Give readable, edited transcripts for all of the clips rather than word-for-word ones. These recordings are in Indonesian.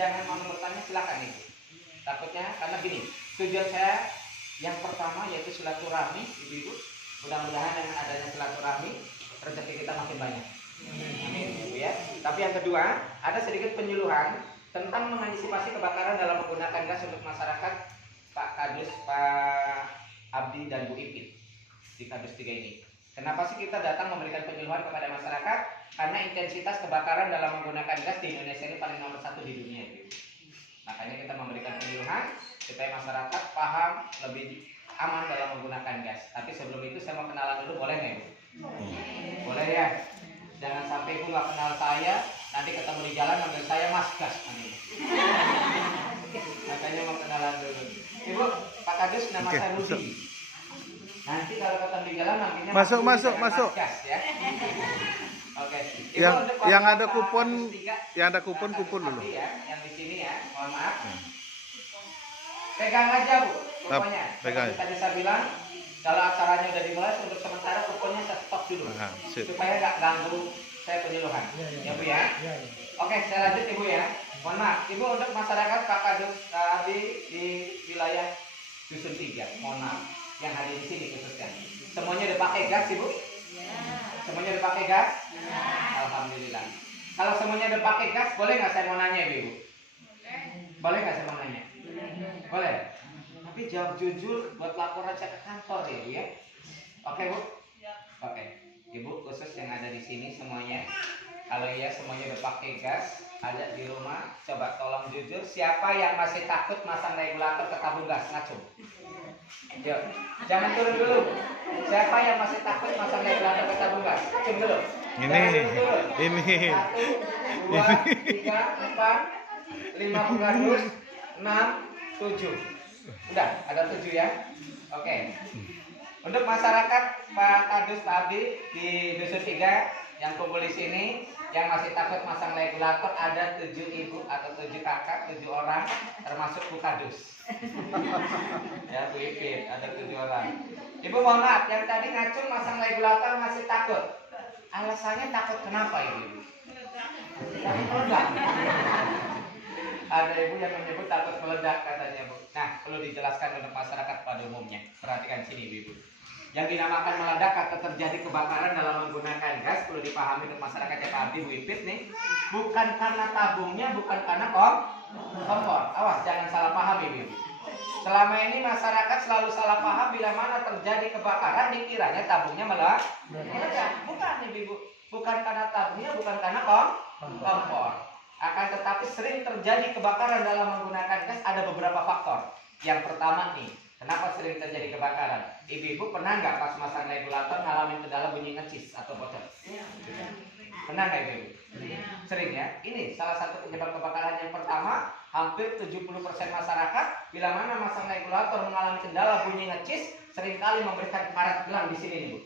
jangan mau bertanya silakan Ibu. Takutnya karena gini, tujuan saya yang pertama yaitu silaturahmi Ibu-ibu. Mudah-mudahan dengan adanya silaturahmi rezeki kita makin banyak. Amin Ibu ya. Tapi yang kedua, ada sedikit penyuluhan tentang mengantisipasi kebakaran dalam menggunakan gas untuk masyarakat Pak Kadus, Pak Abdi dan Bu Ipit di Kadus 3 ini. Kenapa sih kita datang memberikan penyuluhan kepada masyarakat? Karena intensitas kebakaran dalam menggunakan gas di Indonesia ini paling nomor 1 di dunia. Makanya kita memberikan penyuluhan supaya masyarakat paham lebih aman dalam menggunakan gas. Tapi sebelum itu saya mau kenalan dulu, boleh nggak Ibu? Boleh ya. Jangan sampai Ibu nggak kenal saya, nanti ketemu di jalan manggil saya Mas Gas. Makanya mau kenalan dulu. Ibu, Pak Kadus, nama saya Rudi. Nanti kalau ketemu di jalan manggilnya masuk. Mas Gas ya. Oke. Ibu, yang ada kupon, kupon dulu. Ya, yang di sini ya, mohon maaf. Pegang aja Bu, kuponnya. Pegang. Tadi saya bilang kalau acaranya udah dimulai, untuk sementara kuponnya saya stop dulu, supaya nggak ganggu saya penyuluhan. Ya Bu ya. Oke, saya lanjut Ibu ya. Mohon maaf, Ibu, untuk masyarakat Pak Kadus di wilayah Dusun 3, mohon maaf, yang hadir di sini khususnya. Semuanya udah pakai gas Ibu? Semuanya udah pakai gas? Alhamdulillah. Kalau semuanya udah pakai gas, boleh nggak saya mau nanya Ibu? Boleh nggak saya mau nanya? Boleh. Tapi jawab jujur buat laporan saya ke kantor ya Bu ya. Oke Bu? Oke. Ibu khusus yang ada di sini semuanya. Kalau iya semuanya udah pakai gas, ada di rumah, coba tolong jujur, siapa yang masih takut masang regulator ke tabung gas? Ngacung. Yuk, jangan turun dulu. Siapa yang masih takut masang regulator ke tabung gas? Ngacung dulu. Ini. 1, 2, 3, 4, 5 penggadus, 6, 7. Udah, ada 7 ya. Oke. Untuk masyarakat Pak Kadus, Pak Abdi di Dusun 3 yang kumpul di sini, yang masih takut masang regulator, ada 7 ibu atau 7 kakak, 7 orang, termasuk Bu Kadus. Ya Bu Ipit, ada 7 orang. Ibu mohon maaf, yang tadi ngacung masang regulator masih takut. Alasannya takut kenapa Ibu? Takut meledak. Ada ibu yang menyebut takut meledak katanya Bu. Nah, perlu dijelaskan untuk masyarakat pada umumnya. Perhatikan sini Ibu. Yang dinamakan meledak atau terjadi kebakaran dalam menggunakan gas perlu dipahami untuk masyarakat yang Pak Abdi, Bu Ipit nih, bukan karena tabungnya, bukan karena kompor. Awas jangan salah paham Ibu. Selama ini masyarakat selalu salah paham bila mana terjadi kebakaran dikiranya tabungnya meledak. Bukan Ibu. Bukan karena tabungnya, bukan karena kompor. Akan tetapi sering terjadi kebakaran dalam menggunakan gas, ada beberapa faktor. Yang pertama nih, kenapa sering terjadi kebakaran? Ibu-ibu pernah nggak pas masang regulator ngalamin kendala bunyi ngecis atau bocor? Pernah nggak Ibu? Sering ya. Ini salah satu penyebab kebakaran yang pertama. Hampir 70% masyarakat bila mana masang regulator mengalami kendala bunyi ngecis, seringkali memberikan karet gelang di sini nih Bu.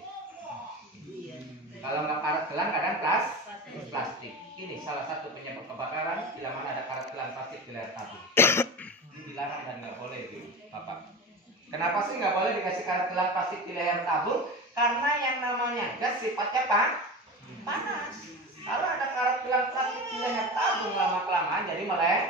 Kalau nggak karet gelang kadang plastik. Ini salah satu penyebab kebakaran bila mana ada karet gelang plastik di layar tabung. Ini dilarang dan nggak boleh Bu Bapak. Kenapa sih nggak boleh dikasih karet gelang plastik di layar tabung? Karena yang namanya gas sifatnya panas. Kalau ada karet gelang plastik di layar tabung lama-kelamaan jadi meleleh.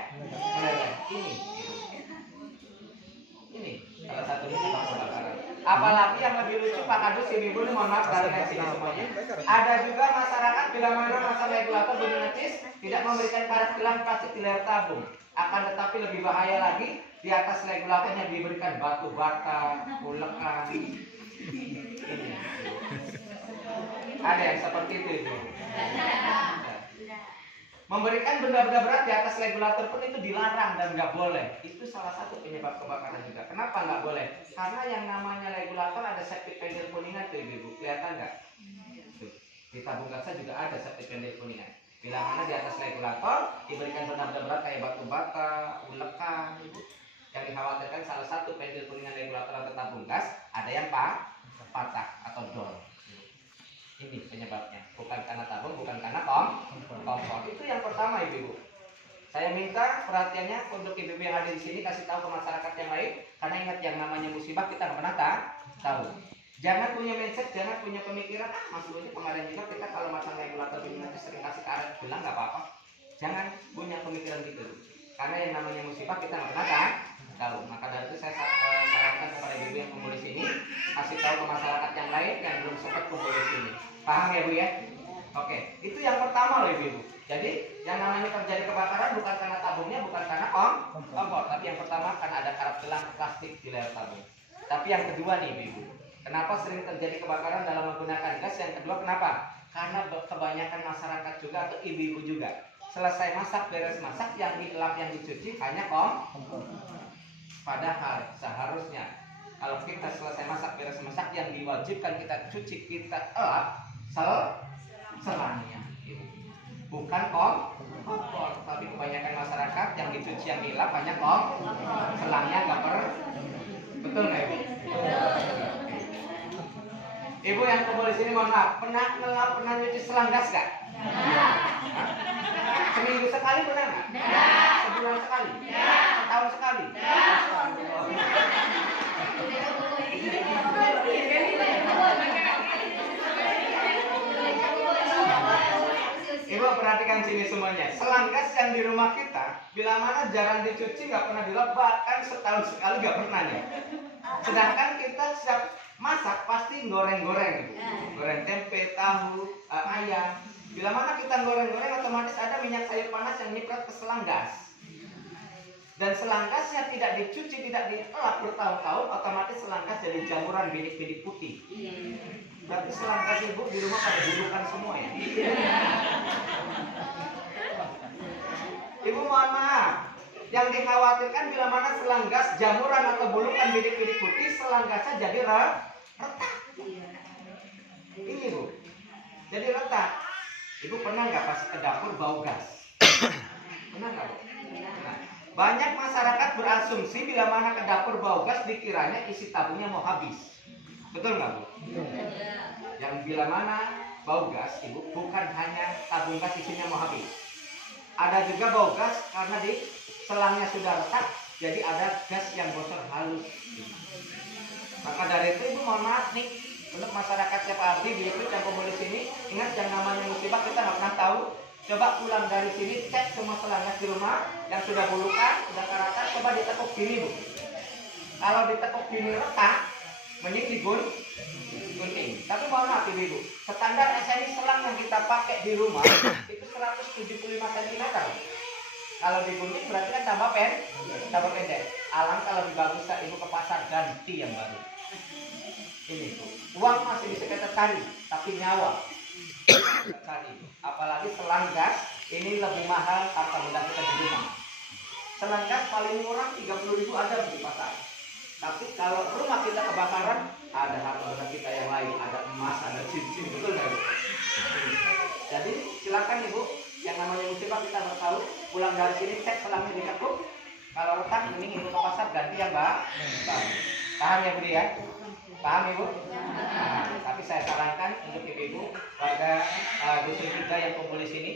Ini salah satu penyebab kebakaran. Apalagi yang lebih lucu Pak Kadus, Ibu ini mohon maaf dari sini semuanya. Ada juga masyarakat bila mana masang regulator bunyi ngecis tidak memberikan karet gelang plastik di layar tabung. Akan tetapi lebih bahaya lagi, di atas regulatornya diberikan batu bata, ulekan. Ada yang seperti itu. Memberikan benda-benda berat di atas regulator pun itu dilarang dan nggak boleh. Itu salah satu penyebab kebakaran juga. Kenapa nggak boleh? Karena yang namanya regulator ada safety pendil kuningan tuh Ibu. Kelihatan nggak? Di tabung gasnya juga ada safety pendil kuningan. Bila mana di atas regulator diberikan benda-benda berat kayak batu bata, ulekan, Ibu. Yang dikhawatirkan salah satu pendil kuningan regulator atau tabung gas ada yang patah atau dol. Ini penyebabnya, bukan karena tabung, bukan karena kompor. Itu yang pertama Ibu. Saya minta perhatiannya untuk ibu yang ada di sini, kasih tahu ke masyarakat yang lain, karena ingat yang namanya musibah kita nggak pernah tahu. Jangan punya mindset, jangan punya pemikiran, maksudnya kemarin juga kita kalau masang regulator nanti sering kasih karet bilang nggak apa-apa. Jangan punya pemikiran gitu. Karena yang namanya musibah kita nggak pernah tahu. Maka dari itu saya sarankan kepada ibu yang kumpul di sini, kasih tahu ke masyarakat yang lain yang belum sempat kumpul di sini. Paham ya Bu ya? Oke, itu yang pertama loh ibu. Jadi yang namanya terjadi kebakaran bukan karena tabungnya, bukan karena kompor, tapi yang pertama karena ada karat gelang plastik di layar tabung. Tapi yang kedua nih ibu, kenapa sering terjadi kebakaran dalam menggunakan gas? Yang kedua kenapa? Karena kebanyakan masyarakat juga atau ibu-ibu juga selesai masak, beres masak, yang dielap, yang dicuci hanya kompor. Padahal seharusnya kalau kita selesai masak, beres masak, yang diwajibkan kita cuci, kita elap selangnya, bukan kompor. Tapi kebanyakan masyarakat yang dicuci, yang dielap hanya kompor, selangnya nggak betul nggak ibu? Ibu yang kumpul di sini, mohon maaf, pernah ngelap, pernah nyuci selang gas nggak? Seminggu sekali pernah nggak? Sebulan sekali? Setahun sekali? Ibu perhatikan sini semuanya. Selang gas yang di rumah kita, bila mana jarang dicuci, nggak pernah dilap, bahkan setahun sekali nggak pernah ya. Sedangkan kita siap masak pasti goreng-goreng, goreng tempe, tahu, ayam. Bila mana kita goreng-goreng, otomatis ada minyak sayur panas yang nyiprat ke selang gas. Dan selang gasnya tidak dicuci, tidak dielap bertahun-tahun, otomatis selang gas jadi jamuran bidik-bidik putih. Berarti selang gas ibu di rumah pada bulukan semua ya. Ibu mohon maaf, yang dikhawatirkan bila mana selang gas jamuran atau bulukan bidik-bidik putih, selang gasnya jadi retak. Ini bu, jadi retak. Ibu pernah nggak pas ke dapur bau gas? Pernah nggak bu? Nah, banyak masyarakat berasumsi bila mana ke dapur bau gas dikiranya isi tabungnya mau habis. Betul nggak bu? Yang bila mana bau gas ibu bukan hanya tabung gas isinya mau habis. Ada juga bau gas karena di selangnya sudah retak, jadi ada gas yang bocor halus. Maka dari itu ibu mohon maaf nih, untuk masyarakat Pak Ardi di yang kumpul di sini, ingat yang namanya musibah kita nggak pernah tahu. Coba pulang dari sini, cek semua selang gas di rumah yang sudah bulukan, sudah karatan, coba ditekuk gini bu. Kalau ditekuk gini retak, mending digunting. Tapi mohon maaf ibu, standar SNI selang yang kita pakai di rumah itu 175 cm. Kalau digunting berarti kan tambah pendek. Alangkah lebih bagus ibu ke pasar ganti yang baru. Ini tuh, uang masih bisa kita cari, tapi nyawa kita cari. Apalagi selang gas ini lebih mahal harta benda kita di rumah. Selang gas paling murah 30.000 ada di pasar. Tapi kalau rumah kita kebakaran, ada harta benda kita yang lain, ada emas, ada cincin, betul nggak ibu? Jadi silakan ibu, yang namanya musibah kita harus tahu. Pulang dari sini cek selangnya ditekuk. Kalau retak, mending ibu ke pasar ganti yang baru. Paham ya bu ya? Paham ibu? Nah, tapi saya sarankan untuk ibu-ibu warga dusun 3 yang kumpul di sini,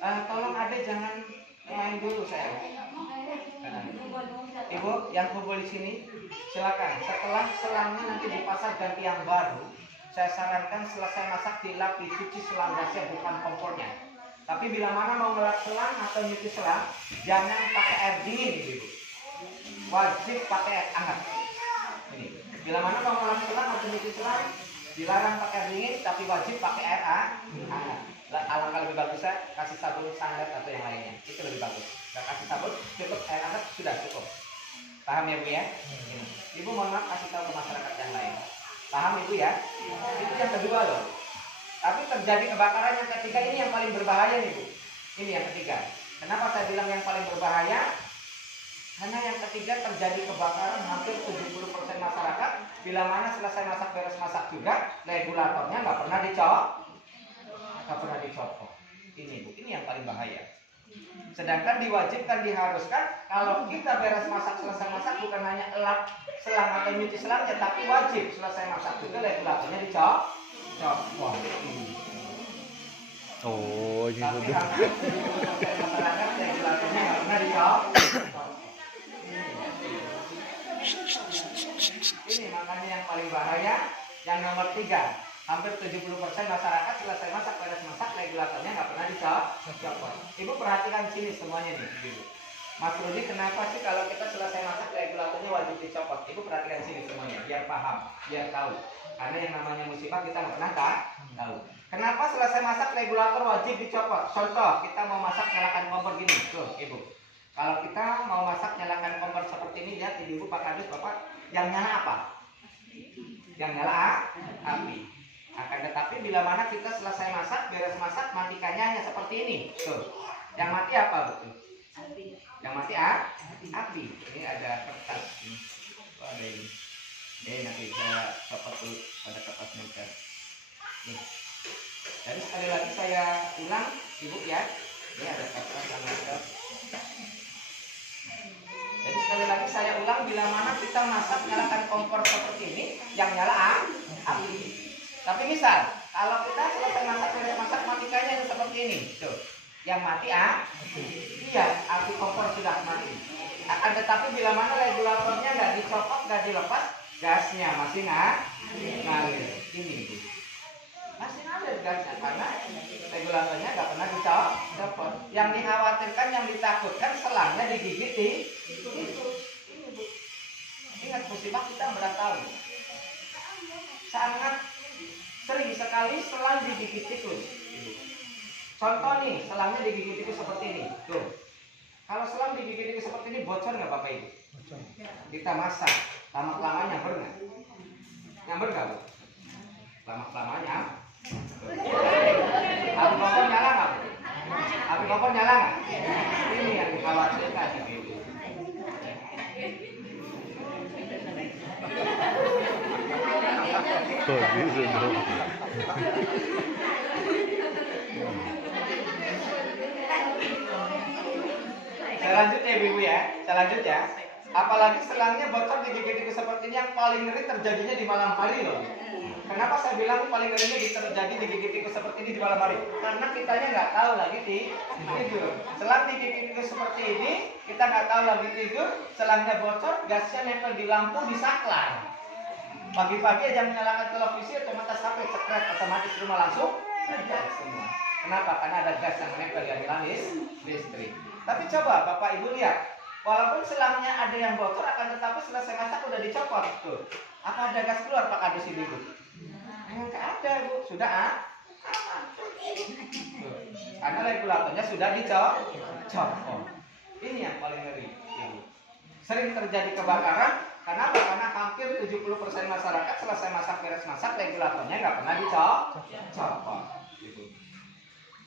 tolong adek jangan main dulu saya. Ibu yang kumpul di sini, silakan setelah selangnya nanti di pasar ganti yang baru, saya sarankan selesai masak dilap, dicuci selang gasnya, bukan kompornya. Tapi bila mana mau ngelap selang atau nyuci selang, jangan pakai air dingin ibu. Wajib pakai air hangat. Ini. Bila mana mau ngelap selang atau nyuci selang, dilarang pakai air dingin, tapi wajib pakai air hangat. Alangkah lebih bagusnya kasih sabun standar atau yang lainnya, itu lebih bagus. Gak kasih sabun, cukup air hangat sudah cukup. Paham ya bu ya? Ibu mohon maaf kasih tahu ke masyarakat yang lain. Paham ibu ya? Itu yang kedua loh. Tapi terjadi kebakaran yang ketiga, ini yang paling berbahaya nih bu. Ini yang ketiga. Kenapa saya bilang yang paling berbahaya? Karena yang ketiga terjadi kebakaran hampir 70% masyarakat. Bila mana selesai masak, beres masak juga, regulatornya nggak pernah dicopot. Ini bu, ini yang paling bahaya. Sedangkan diwajibkan, diharuskan kalau kita beres masak, selesai masak, bukan hanya elap selang atau nyuci selangnya, tapi wajib selesai masak juga regulatornya dicopot. Oh, gitu. Tapi masyarakat regulatornya nggak pernah dicopot. Ini makanya yang paling bahaya. Yang nomor 3, hampir 70% masyarakat selesai masak, beres masak, regulatornya nggak pernah dicopot. Ibu perhatikan sini semuanya nih, ibu. Mas Rudi, kenapa sih kalau kita selesai masak regulatornya wajib dicopot? Ibu perhatikan sini semuanya, biar paham, biar tahu. Karena yang namanya musibah kita nggak pernah tahu. Kenapa selesai masak regulator wajib dicopot? Contoh, kita mau masak nyalakan kompor gini, tuh ibu. Kalau kita mau masak nyalakan kompor seperti ini, lihat ibu, Pak Kadus, Bapak, yang nyala apa? Yang nyala api. Akan tetapi bila mana kita selesai masak, beres masak, matikannya hanya seperti ini, tuh. Yang mati apa betul? Yang mati api. Ini ada kertas ini. Oh, ada ini. Nanti saya copot dulu pada kertasnya kan. Nih. Jadi sekali lagi saya ulang, ibu ya. Ini ada kertas yang ada. Jadi sekali lagi saya ulang, bila mana kita masak nyalakan kompor seperti ini, yang nyala api. Tapi misal, kalau kita selesai masak, beres masak, matikannya yang seperti ini, tuh. Yang mati iya, api kompor sudah mati. Akan tetapi bila mana regulatornya nggak dicopot, nggak dilepas, gasnya masih ngalir. Ini ibu, masih ngalir gasnya karena regulatornya nggak pernah dicopot. Yang dikhawatirkan, yang ditakutkan selangnya digigit di itu. Ini ibu, ingat musibah kita beratau. Sangat sering sekali selang digigit tikus. Contoh nih, selangnya digigit tikus seperti ini. Tuh. Kalau selang digigit tikus seperti ini, bocor nggak Bapak Ibu? Bocor. Kita masak, lama-kelamaan nyamber nggak? Nyamber nggak Bu? Lama-kelamanya. Api kompor nyala nggak? Api kompor nyala nggak? Ini yang dikhawatirkan Ibu. Oh, gitu dong. Saya lanjut ya Ibu ya, saya lanjut ya. Apalagi selangnya bocor digigit tikus seperti ini, yang paling ngeri terjadinya di malam hari loh. Kenapa saya bilang paling ngerinya terjadi digigit tikus seperti ini di malam hari? Karena kitanya nggak tahu lagi tidur. Selang digigit tikus seperti ini, kita nggak tahu lagi tidur, selangnya bocor, gasnya nempel di lampu, di saklar. Pagi-pagi aja menyalakan televisi, otomatis HP cekret, otomatis rumah langsung kerja semua. Kenapa? Karena ada gas yang menempel di aliran listrik. Tapi coba Bapak Ibu lihat, walaupun selangnya ada yang bocor, akan tetapi selesai masak udah dicopot tuh. Apa ada gas keluar Pak Kadus ini Bu? Enggak ada Bu, sudah aman. Karena regulatornya sudah dicopot. Ini yang paling ngeri Ibu. Sering terjadi kebakaran. Kenapa? Karena hampir 70% masyarakat selesai masak, beres masak, regulatornya nggak pernah dicopot. Gitu.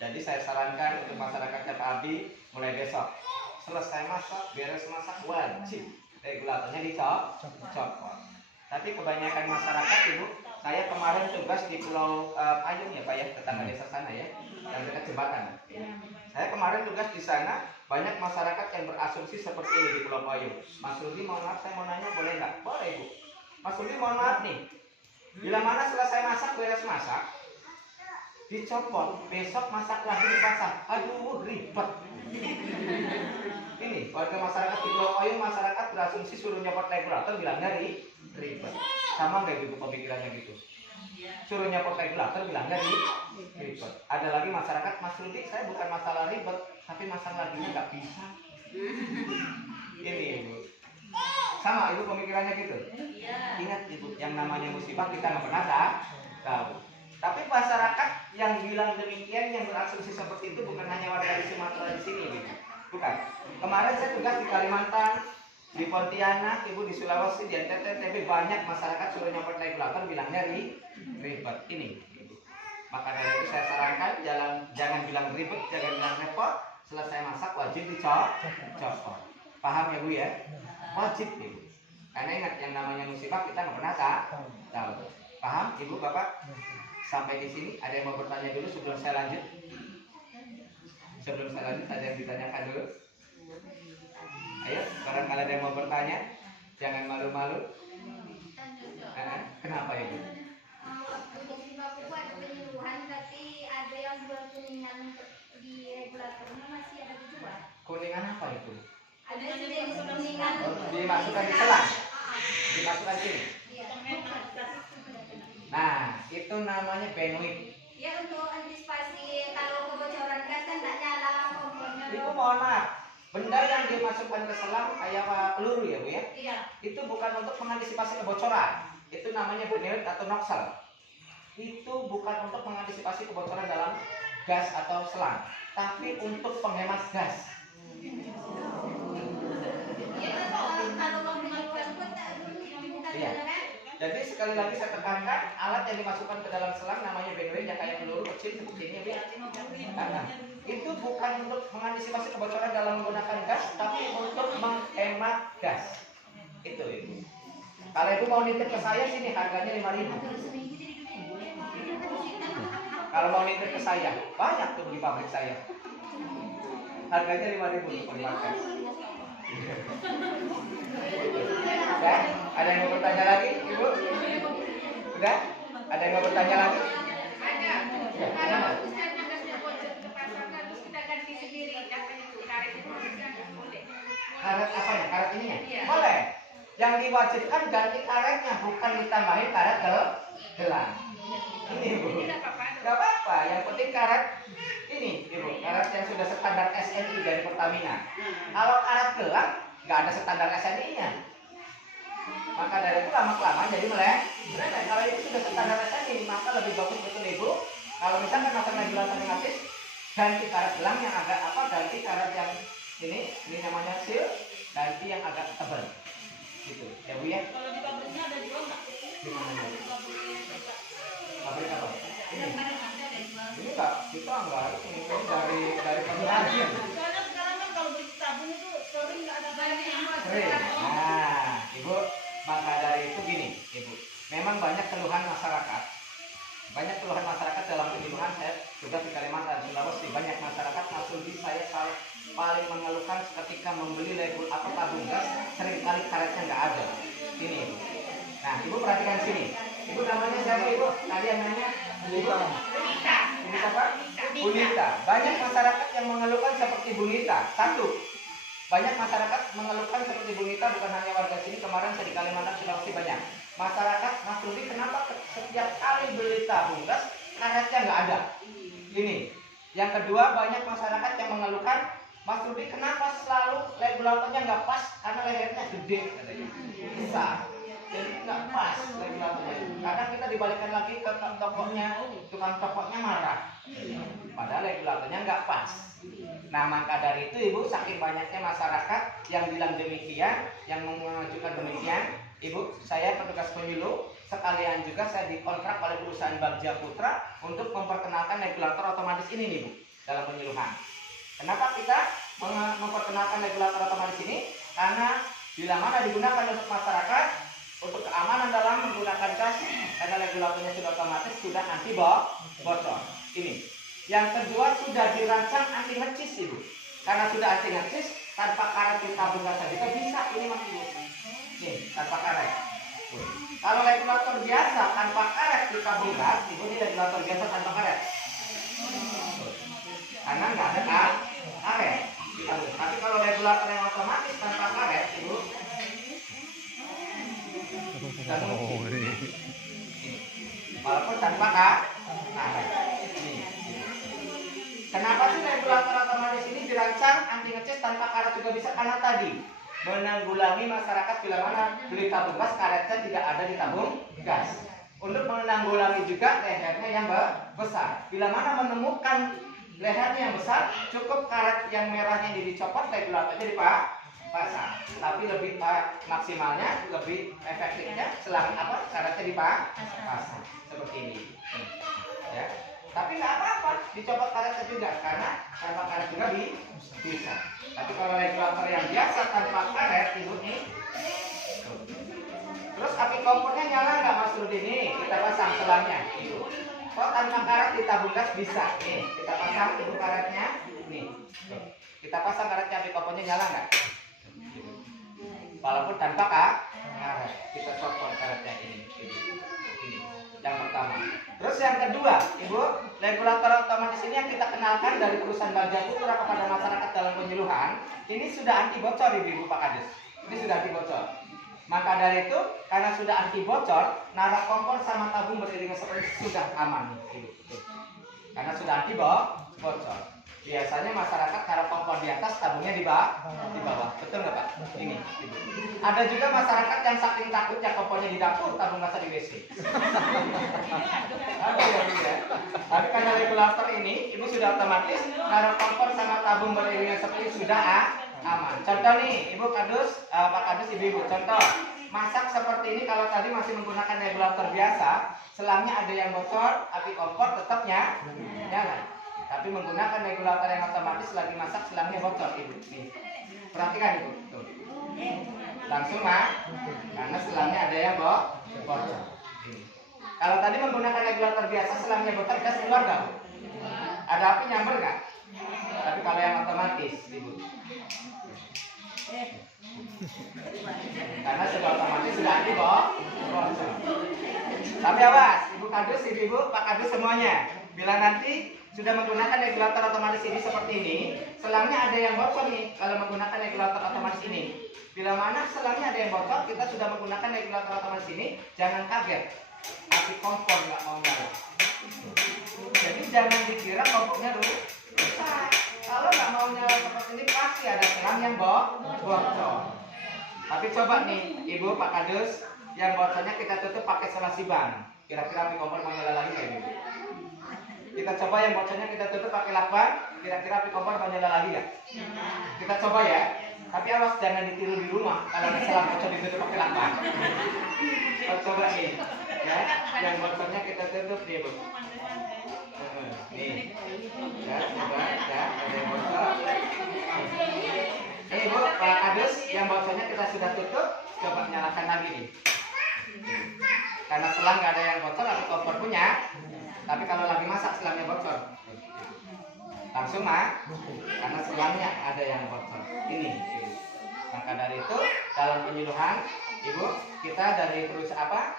Jadi saya sarankan untuk masyarakatnya Pak Abi, mulai besok selesai masak, beres masak, wajib regulatornya dicopot. Tapi kebanyakan masyarakat Ibu, saya kemarin tugas di Pulau Payung ya Pak ya, tetangga desa sana ya, yang dekat jembatan. Saya kemarin tugas di sana, banyak masyarakat yang berasumsi seperti ini di Pulau Payung. Mas Rudi, mohon maaf, saya mau nanya, boleh nggak? Boleh Ibu. Mas Rudi, mohon maaf nih, bila mana selesai masak, beres masak, dicopot, besok masak lagi dipasang. Aduh, ribet. Ini warga masyarakat di Pulau Payung, masyarakat berasumsi suruh nyopot regulator, bilangnya ribet. Sama nggak Ibu pemikirannya gitu? Suruh nyopot regulator, bilangnya ribet. Ada lagi masyarakat, Mas Rudi, saya bukan masalah ribet, tapi masalah laginya nggak bisa. Ini Ibu. Sama Ibu pemikirannya gitu? Ingat Ibu, yang namanya musibah kita nggak pernah tahu. Tapi masyarakat yang bilang demikian, yang berasumsi seperti itu, bukan hanya warga di Sumatera di sini Ibu. Bukan. Kemarin saya tugas di Kalimantan, di Pontianak, Ibu, di Sulawesi, di NTT, tapi banyak masyarakat suruh nyopot regulator, bilangnya ribet. Ini Ibu. Maka dari itu saya sarankan, jangan bilang ribet, jangan bilang repot. Selesai masak wajib dicopot. Paham ya Bu ya? Wajib Ibu. Karena ingat, yang namanya musibah kita nggak pernah tahu. Paham Ibu Bapak? Sampai di sini ada yang mau bertanya dulu sebelum saya lanjut? Sebelum saya lanjut, ada yang ditanyakan dulu? Ayo, barangkali ada yang mau bertanya, jangan malu-malu. Kenapa Ibu? Musibah buku ada penyuluhan, tapi ada yang jual kuningan di regulatornya masih ada dijual. Kuningan apa itu? Ada jenis kuningan. Dimasukkan di selang? Dimasukkan sini? Iya. Nah, itu namanya benoid. Ya, untuk antisipasi kalau kebocoran gas kan tidak nyala kompornya. Ibu mohon maaf, benda yang dimasukkan dimasukkan ke selang kayak peluru ya Bu ya. Iya. Itu bukan untuk mengantisipasi kebocoran. Itu namanya benerit atau noxel. Itu bukan untuk mengantisipasi kebocoran dalam gas atau selang, tapi untuk penghemat gas. Iya. Jadi sekali lagi saya tekankan, alat yang dimasukkan ke dalam selang namanya benerit yang kayak peluru kecil seperti ini ya. Nah, itu bukan untuk mengantisipasi kebocoran dalam menggunakan gas, tapi untuk menghemat gas. Itu Ibu. Kalau Ibu mau nitip ke saya sini harganya 5.000. Kalau mau nitip ke saya, banyak tuh di pabrik saya. Harganya 5.000 untuk penghemat gas. Ya, ada yang mau bertanya lagi, Ibu? Udah? Ada yang mau bertanya lagi? Ada. Ya, Kalau gimana? misalnya gasnya bocor ke pasar terus kita ganti sendiri, apa itu karet itu nggak boleh. Karet apanya? Karet ininya? Iya. Boleh. Yang diwajibkan ganti karetnya, bukan ditambahin karet gelang. Ini Bu. Tidak apa-apa. Gak apa-apa, yang penting karet ini, Ibu, karet yang sudah standar SNI dari Pertamina. Kalau karet gelang, nggak ada standar SNI-nya. Maka dari itu lama-kelamaan jadi meleleh. Kalau itu sudah standar SNI, maka lebih bagus betul Ibu. Kalau misalkan masalah regulator negatif, ganti karet gelang yang agak apa, ganti karet yang ini namanya seal, ganti yang agak tebal. Gitu, ya Bu ya. Kalau di pabriknya ada jual nggak? Di mana? Pabrik apa? Ini. Ini enggak, kita enggak, ini dari pengrajin. Soalnya sekarang kan kalau beli sabun itu sering nggak ada barangnya. Sering. Nah, Ibu, maka dari itu gini, Ibu. Memang banyak keluhan masyarakat. Banyak keluhan masyarakat dalam penyuluhan saya juga di Kalimantan, Sulawesi. Banyak masyarakat Mas saya paling mengeluhkan ketika membeli label atau tabung gas, seringkali karetnya nggak ada. Ini Ibu. Nah, Ibu perhatikan sini. Ibu namanya siapa Ibu? Tadi yang nanya Ibu? Bunita. Ini apa? Bunita. Banyak masyarakat yang mengeluhkan seperti Bunita. Satu, banyak masyarakat mengeluhkan seperti Bunita, bukan hanya warga sini. Kemarin saya di Kalimantan, Sulawesi banyak. Masyarakat, Mas Rudi, kenapa setiap kali beli tabung gas karetnya nggak ada? Ini. Yang kedua, banyak masyarakat yang mengeluhkan, Mas Rudi, kenapa selalu regulatornya nggak pas karena lehernya gede? Besar. Jadi nggak pas regulatornya. Kadang kita dibalikan lagi ke tukang tokonya marah. Padahal regulatornya nggak pas. Nah, maka dari itu Ibu, saking banyaknya masyarakat yang bilang demikian, yang mengajukan demikian, Ibu, saya petugas penyuluh, sekalian juga saya dikontrak oleh perusahaan Bagja Putra untuk memperkenalkan regulator otomatis ini nih Bu, dalam penyuluhan. Kenapa kita memperkenalkan regulator otomatis ini? Karena bila mana digunakan untuk masyarakat, untuk keamanan dalam menggunakan gas, karena regulatornya sudah otomatis, sudah anti bocor. Ini. Yang kedua, sudah dirancang anti ngecis Ibu. Karena sudah anti ngecis, tanpa karet di tabung gas juga bisa ini Mas Ibu. Nih, tanpa karet. Kalau regulator biasa tanpa karet di tabung gas, Ibu, ini regulator biasa tanpa karet. Karena nggak ada karet di tabung. Tapi kalau regulator yang otomatis tanpa karet, Ibu, walaupun tanpa karet. Kenapa sih regulator otomatis ini dirancang anti ngecis tanpa karet juga bisa? Karena tadi menanggulangi masyarakat bila mana beli tabung gas karetnya tidak ada di tabung gas. Untuk menanggulangi juga lehernya yang besar. Bila mana menemukan lehernya yang besar, cukup karet yang merahnya ini dicopot, regulatornya dipasang. Tapi lebih maksimalnya, lebih efektifnya selang karetnya dipasang. Seperti ini. Ya. Tapi nggak apa-apa, dicopot karetnya juga karena tanpa karet juga bisa. Tapi kalau regulator yang biasa tanpa karet, Ibu nih. Terus api kompornya nyala nggak Mas Rudi nih? Kita pasang selangnya, Ibu. Kalau tanpa karet di tabung gas bisa. Nih, kita pasang Ibu karetnya. Nih, kita pasang karetnya, api kompornya nyala nggak? Walaupun tanpa karet, kita copot karetnya ini. Ini yang pertama. Terus yang kedua, Ibu, regulator otomatis ini yang kita kenalkan dari perusahaan Bagja Putra kepada masyarakat dalam penyuluhan, ini sudah anti bocor Ibu Pak Kades. Ini sudah anti bocor. Maka dari itu, karena sudah anti bocor, naruh kompor sama tabung beriringan seperti sudah aman Ibu. Karena sudah anti bocor. Biasanya masyarakat taruh kompor di atas, tabungnya di bawah. Betul nggak Pak? Ini. Ibu. Ada juga masyarakat yang saking takutnya kompornya di dapur, tabung nggak di WC. Ada ya, Bu ya. Tapi karena regulator ini, Ibu sudah otomatis taruh kompor sama tabung beriringan seperti ini sudah aman. Contoh nih, Ibu Kadus, Pak Kadus, Ibu. Contoh, masak seperti ini kalau tadi masih menggunakan regulator biasa, selangnya ada yang bocor, api kompor tetapnya nyala. Tapi menggunakan regulator yang otomatis lagi masak selangnya bocor, Ibu. Nih. Perhatikan Ibu. Tuh. Langsung karena selangnya ada yang bocor. Ini. Kalau tadi menggunakan regulator biasa selangnya bocor, gas keluar nggak? Ada api nyamber nggak? Tapi kalau yang otomatis, Ibu. Karena sudah otomatis sudah anti bocor. Tapi awas, Ibu Kadus, Ibu, Pak Kadus semuanya. Bila nanti sudah menggunakan regulator otomatis ini seperti ini, selangnya ada yang bocor nih. Kalau menggunakan regulator otomatis ini, bila mana selangnya ada yang bocor, kita sudah menggunakan regulator otomatis ini, jangan kaget, api kompor nggak mau nyala. Jadi jangan dikira kompornya dulu. Kalau nggak mau nyala seperti ini, pasti ada selang yang bocor. Tapi coba nih, Ibu, Pak Kadus, yang bocornya kita tutup pakai selasi ban. Kira-kira api kompor mau nyala lagi nggak Ibu? Kita coba yang bocornya kita tutup pakai lakban, kira-kira api kompor mau nyala lagi nggak? Kita coba ya. Tapi awas jangan ditiru di rumah kalau ada selang bocor ditutup pakai lakban. Coba nih, ya, yang bocornya kita tutup nih Bu. Nih, ya, coba, ya, ada yang bocor. Ini Bu, Pak Kadus, yang bocornya kita sudah tutup, coba nyalakan lagi nih. Karena selang nggak ada yang bocor, api kompor punya. Tapi kalau lagi masak selangnya bocor, langsung karena selangnya ada yang bocor. Ini. Maka dari itu dalam penyuluhan, Ibu, kita dari perusahaan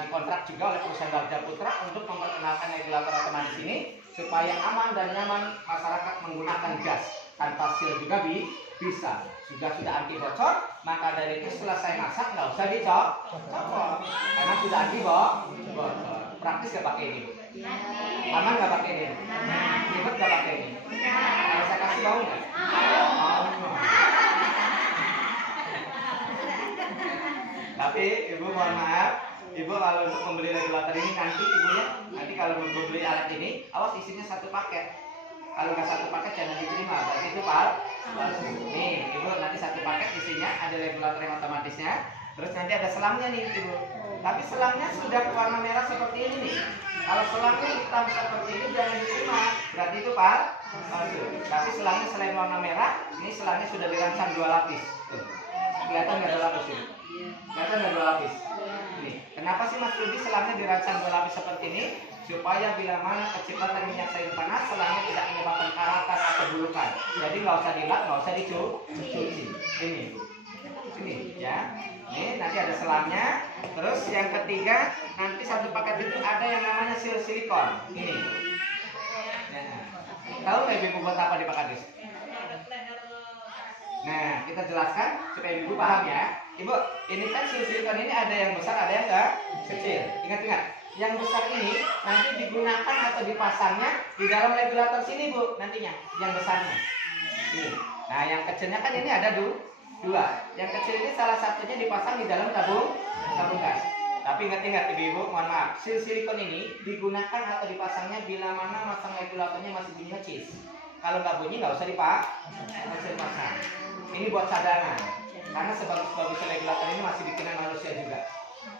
dikontrak juga oleh perusahaan Bagja Putra untuk memperkenalkan regulator otomatis ini supaya aman dan nyaman masyarakat menggunakan gas. Tanpa seal juga bisa. Sudah anti bocor, maka dari itu selesai masak nggak usah dicopot, karena sudah anti bocor. Praktis nggak pakai ini? Aman nggak pakai ini? Ribet nggak pakai ini? Kalau saya kasih bau nggak? Tapi Ibu mohon maaf, Ibu kalau untuk membeli regulator ini nanti kalau membeli alat ini, awas isinya satu paket. Kalau nggak satu paket jangan diterima, berarti itu palsu. Nih, Ibu nanti satu paket isinya ada regulator yang otomatisnya, terus nanti ada selangnya nih Ibu. Tapi selangnya sudah warna merah seperti ini nih. Kalau selangnya hitam seperti ini jangan diterima, berarti itu palsu. Tapi selangnya selain warna merah, ini selangnya sudah dirancang 2 lapis. Tuh. Kelihatan nggak 2 lapis ini? Kelihatan nggak 2 lapis? Ini. Kenapa sih Mas Rudi selangnya dirancang 2 lapis seperti ini? Supaya bila mana kecepatan minyak sayur panas, selangnya tidak menyebabkan karatan atau bulukan. Jadi nggak usah dilap, nggak usah dicuci. Ini ya. Ini nanti ada selangnya. Terus yang ketiga, nanti satu paket itu ada yang namanya seal silikon. Ini. Nah, tahu nggak Ibu buat apa di Pak Kadis? Nah, kita jelaskan supaya Ibu paham ya. Ibu, ini kan seal silikon ini ada yang besar, ada yang kecil. Ingat-ingat. Yang besar ini nanti digunakan atau dipasangnya di dalam regulator sini Bu, nantinya yang besarnya ini. Nah yang kecilnya kan ini ada 2. Yang kecil ini salah satunya dipasang di dalam tabung gas. Tapi ingat-ingat Ibu, mohon maaf, seal silikon ini digunakan atau dipasangnya bila mana masang regulatornya masih bunyi ngecis. Kalau nggak bunyi nggak usah dipasang. Ini buat cadangan. Karena sebagus-bagusnya regulator ini masih bikinan manusia juga.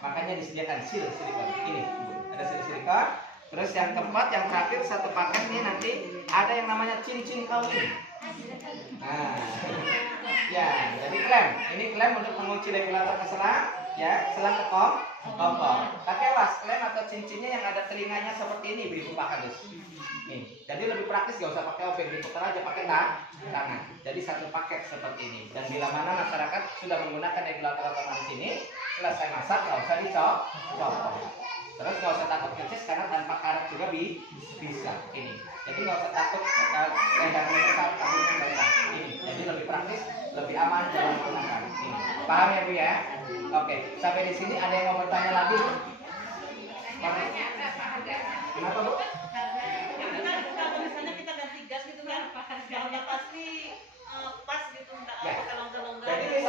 Makanya disediakan seal silikon. Ini ada seal silikon. Terus yang keempat, yang terakhir satu paket nih nanti ada yang namanya cincin kawin. Nah, ya, jadi klem. Ini klem untuk mengunci regulator ke selang, ya, selang ke kompor. Tapi awas, klem atau cincinnya yang ada telinganya seperti ini, Ibu Pak Kadus. Nih, jadi lebih praktis, gak usah pakai obeng, diputar aja pakai tangan. Jadi satu paket seperti ini. Dan bila mana masyarakat sudah menggunakan regulator otomatis ini, selesai masak nggak usah dicopot. Terus nggak usah takut ngeces karena tanpa karet juga bisa. Ini. Jadi nggak usah takut lehernya besar, tabungnya besar. Ini. Jadi lebih praktis, lebih aman dalam menggunakan. Ini. Paham ya Bu ya? Oke. Sampai di sini ada yang mau bertanya lagi? Kenapa Bu? Kalau misalnya kita ganti gas gitu kan,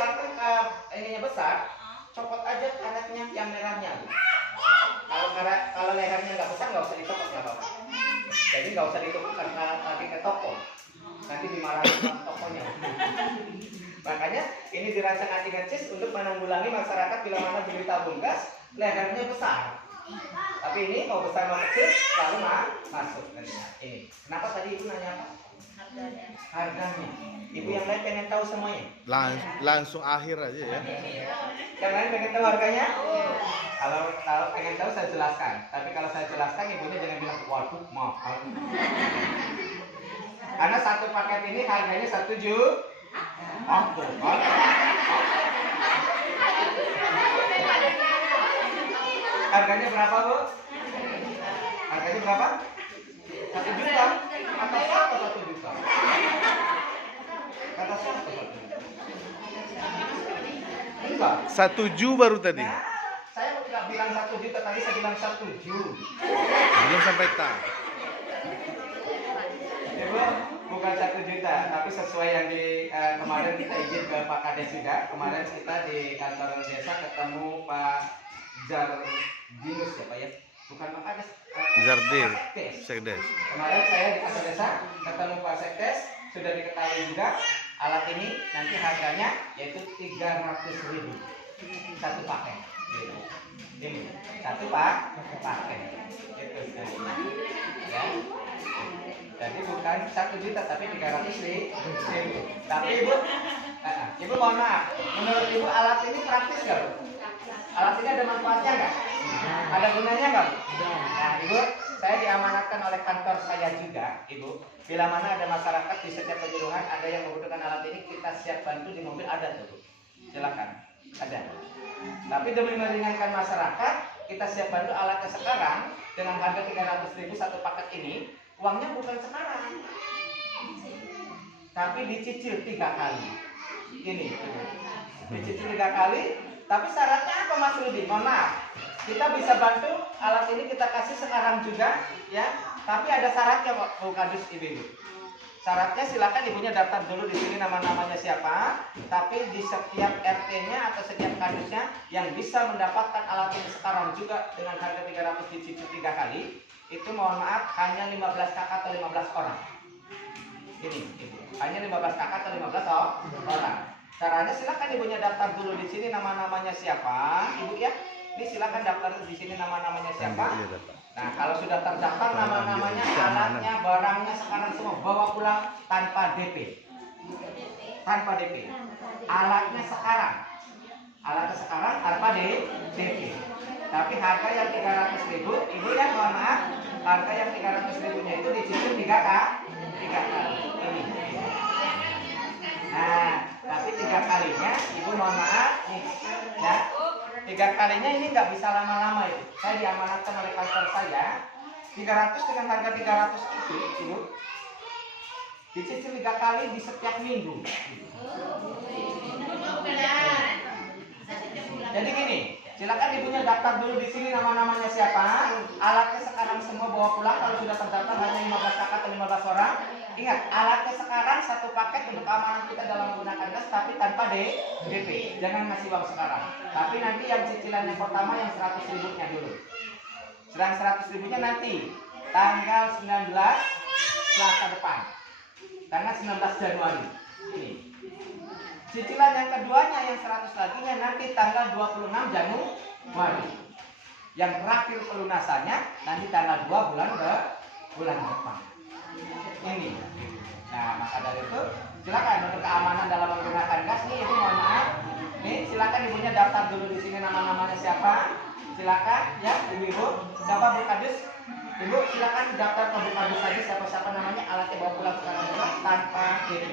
misalkan ininya besar, copot aja karetnya yang merahnya. Kalau lehernya nggak besar nggak usah dicopot, nggak apa-apa. Jadi nggak usah ditutup karena nanti ke toko, nanti dimarahin sama tokonya. Makanya ini dirancang anti ngecis untuk menanggulangi masyarakat bila mana beli tabung gas lehernya besar. Tapi ini mau besar mau kecil lalu masuk ini. Kenapa tadi ibu nanya apa? Harganya. Ibu yang lain pengen tahu semuanya. Langsung akhir aja ya. Yang lain pengen tahu harganya? Kalau pengen tahu saya jelaskan. Tapi kalau saya jelaskan ibunya jangan bilang waduh mahal. Karena satu paket ini harganya 1 juta. Harganya berapa, Bu? Harganya berapa? 1 juta. Kata siapa 1 juta? Kata siapa 1 juta? Enggak. 1 Ju baru tadi. Nah, saya nggak bilang 1 juta, tadi saya bilang 1 Ju. Belum sampai tak. Ibu, bukan 1 juta, tapi sesuai yang di kemarin kita izin ke Pak Kades juga. Kemarin kita di kantor desa ketemu Pak Jardinus ya Pak ya, bukan Pak Kades. Zardi, Sekdes. Sekdes. Kemarin saya di kantor desa ketemu Pak Sekdes, sudah diketahui juga alat ini nanti harganya yaitu 300.000 satu paket. Gitu. Ini satu paket. Itu ya. Jadi bukan 1 juta tapi 300.000. Tapi ibu mohon maaf, menurut ibu alat ini praktis nggak, Bu? Alat ini ada manfaatnya nggak? Ada gunanya nggak, Bu? Nah, ibu, saya diamanatkan oleh kantor saya juga, ibu. Bila mana ada masyarakat di setiap penyuluhan ada yang membutuhkan alat ini, kita siap bantu di mobil ada tuh, Bu. Silakan, ada. Tapi demi meringankan masyarakat, kita siap bantu alatnya sekarang dengan harga 300.000 satu paket ini. Uangnya bukan sekarang, tapi dicicil 3 kali. Ini, dicicil 3 kali. Tapi syaratnya apa Mas Rudi? Mohon maaf, kita bisa bantu alat ini kita kasih sekarang juga, ya. Tapi ada syaratnya, Bu Kadus Ibu. Syaratnya silakan ibunya daftar dulu di sini nama-namanya siapa. Tapi di setiap RT-nya atau setiap kadusnya yang bisa mendapatkan alat ini sekarang juga dengan harga 300 dicicil 3 kali. Itu mohon maaf hanya 15 kakak atau 15 orang. Ini, ibu. Hanya 15 kakak atau 15 orang. Caranya silakan ibunya daftar dulu di sini nama-namanya siapa, ibu ya. Ini silakan daftar di sini nama-namanya siapa. Nah, kalau sudah terdaftar nama-namanya, alatnya, barangnya sekarang semua bawa pulang tanpa DP. Tanpa DP. Alatnya sekarang tanpa DP. Tapi harga yang 300.000, ibu ya mohon maaf, harga yang 300.000-nya itu dicicil 3 kali. Ini. Nah, tapi 3 kalinya, ibu mohon maaf nih, ya. 3 kalinya ini nggak bisa lama-lama itu. Saya diamanatkan oleh kantor saya, 300 dengan harga 300 itu, ibu, dicicil 3 kali di setiap minggu. Jadi gini. Silakan ibunya daftar dulu di sini nama-namanya siapa. Alatnya sekarang semua bawa pulang kalau sudah terdaftar hanya 15 kakak atau 15 orang. Ingat, alatnya sekarang satu paket untuk keamanan kita dalam menggunakan gas tapi tanpa DP. Jangan ngasih uang sekarang. Tapi nanti yang cicilan yang pertama yang 100.000-nya dulu. Sedang 100.000-nya nanti tanggal 19 Selasa depan. Tanggal 19 Januari. Ini. Cicilan yang keduanya yang 100 laginya nanti tanggal 26 Januari. Yang terakhir pelunasannya nanti tanggal 2 bulan depan. Ini. Nah, maka dari itu silakan untuk keamanan dalam menggunakan gas nih ibu mohon maaf. Nih silakan ibunya daftar dulu di sini nama-namanya siapa. Silakan ya ibu-ibu. Siapa Bu Kadus? Ibu silakan daftar ke Bu Kadus tadi siapa-siapa namanya, alatnya bawa pulang sekarang juga tanpa DP.